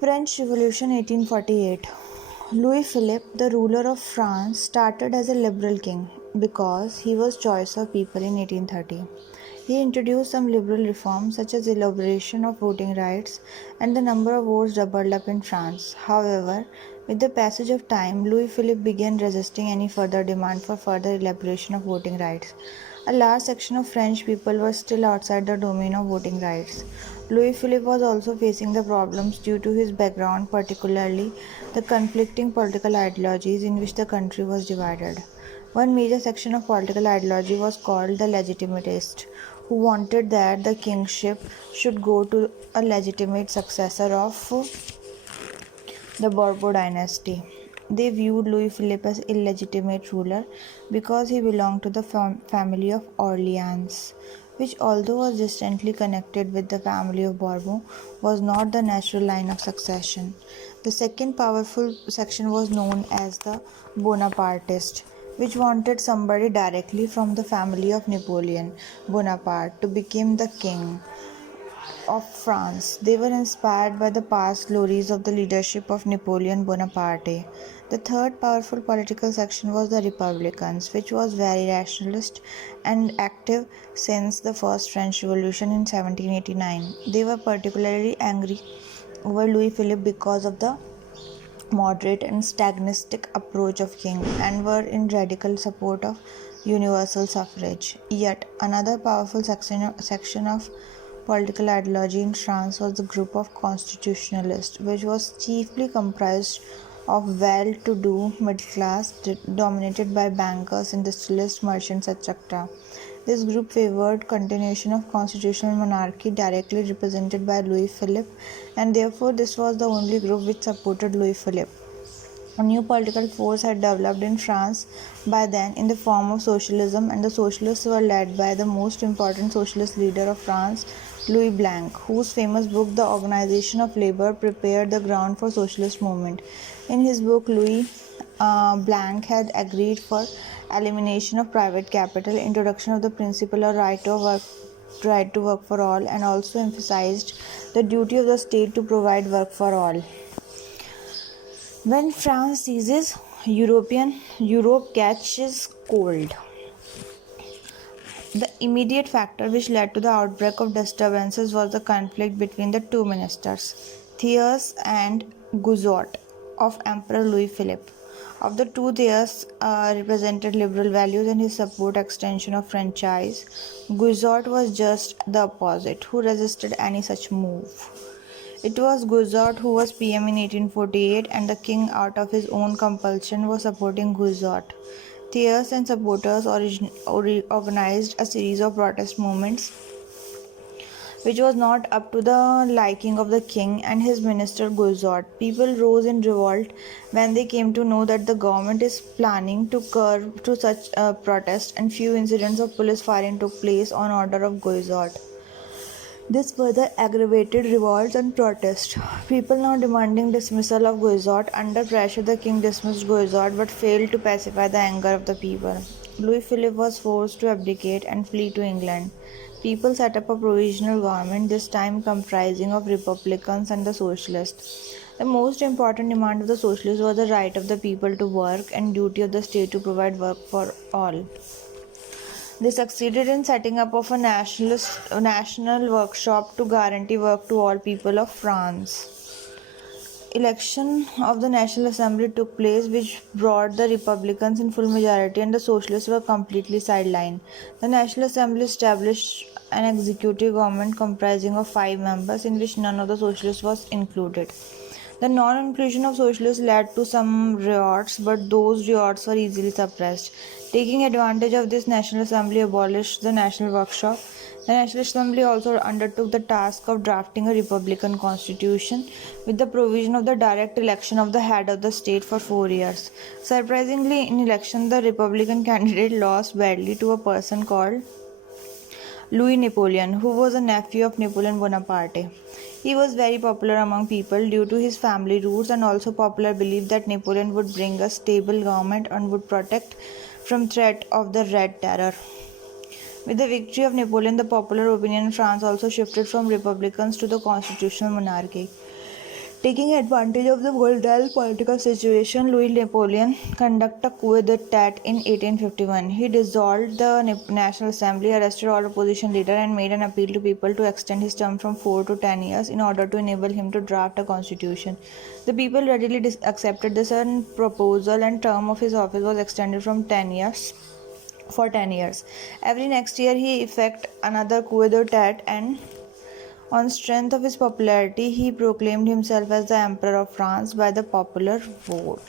French Revolution 1848. Louis Philippe, the ruler of France, started as a liberal king because he was choice of people in 1830. He introduced some liberal reforms such as elaboration of voting rights and the number of votes doubled up in France. However, with the passage of time, Louis Philippe began resisting any further demand for further elaboration of voting rights. A large section of French people were still outside the domain of voting rights. Louis Philippe was also facing the problems due to his background, particularly the conflicting political ideologies in which the country was divided. One major section of political ideology was called the Legitimatists, who wanted that the kingship should go to a legitimate successor of the Bourbon dynasty. They viewed Louis Philippe as illegitimate ruler because he belonged to the family of Orleans, which, although was distantly connected with the family of Bourbon, was not the natural line of succession. The second powerful section was known as the Bonapartist, which wanted somebody directly from the family of Napoleon Bonaparte to become the king of France. They were inspired by the past glories of the leadership of Napoleon Bonaparte. The third powerful political section was the Republicans, which was very rationalist and active since the First French Revolution in 1789. They were particularly angry over Louis Philippe because of the moderate and stagnistic approach of King and were in radical support of universal suffrage. Yet another powerful section of political ideology in France was the group of constitutionalists, which was chiefly comprised of well-to-do middle class dominated by bankers, industrialists, merchants, etc. This group favored continuation of constitutional monarchy directly represented by Louis Philippe, and therefore this was the only group which supported Louis Philippe. A new political force had developed in France by then in the form of socialism, and the socialists were led by the most important socialist leader of France, Louis Blanc, whose famous book The Organization of Labor prepared the ground for socialist movement. In his book, Louis Blanc had agreed for elimination of private capital, introduction of the principle of right to work for all, and also emphasized the duty of the state to provide work for all. When France seizes, Europe catches cold. The immediate factor which led to the outbreak of disturbances was the conflict between the two ministers, Thiers and Guizot, of Emperor Louis Philippe. Of the two, Thiers represented liberal values and his support extension of franchise. Guizot was just the opposite, who resisted any such move. It was Guizot who was PM in 1848, and the king, out of his own compulsion, was supporting Guizot. Thiers and supporters organized a series of protest movements which was not up to the liking of the king and his minister Guizot. People rose in revolt when they came to know that the government is planning to curb to such a protest, and few incidents of police firing took place on order of Guizot. This further aggravated revolts and protests. People now demanding dismissal of Guizot. Under pressure, the king dismissed Guizot but failed to pacify the anger of the people. Louis Philippe was forced to abdicate and flee to England. People set up a provisional government, this time comprising of Republicans and the Socialists. The most important demand of the Socialists was the right of the people to work and duty of the state to provide work for all. They succeeded in setting up of a national workshop to guarantee work to all people of France. Election of the National Assembly took place, which brought the Republicans in full majority and the Socialists were completely sidelined. The National Assembly established an executive government comprising of 5 members, in which none of the Socialists was included. The non-inclusion of socialists led to some riots, but those riots were easily suppressed. Taking advantage of this, National Assembly abolished the National Workshop. The National Assembly also undertook the task of drafting a republican constitution with the provision of the direct election of the head of the state for 4 years. Surprisingly, in election, the Republican candidate lost badly to a person called Louis Napoleon, who was a nephew of Napoleon Bonaparte. He was very popular among people due to his family roots and also popular belief that Napoleon would bring a stable government and would protect from threat of the Red Terror. With the victory of Napoleon, the popular opinion in France also shifted from republicans to the constitutional monarchy. Taking advantage of the volatile political situation, Louis Napoleon conducted a coup d'etat in 1851. He dissolved the National Assembly, arrested all opposition leaders, and made an appeal to people to extend his term from 4 to 10 years in order to enable him to draft a constitution. The people readily accepted this proposal, and term of his office was extended from 10 years for 10 years. Every next year he effected another coup d'etat, and on strength of his popularity, he proclaimed himself as the Emperor of France by the popular vote.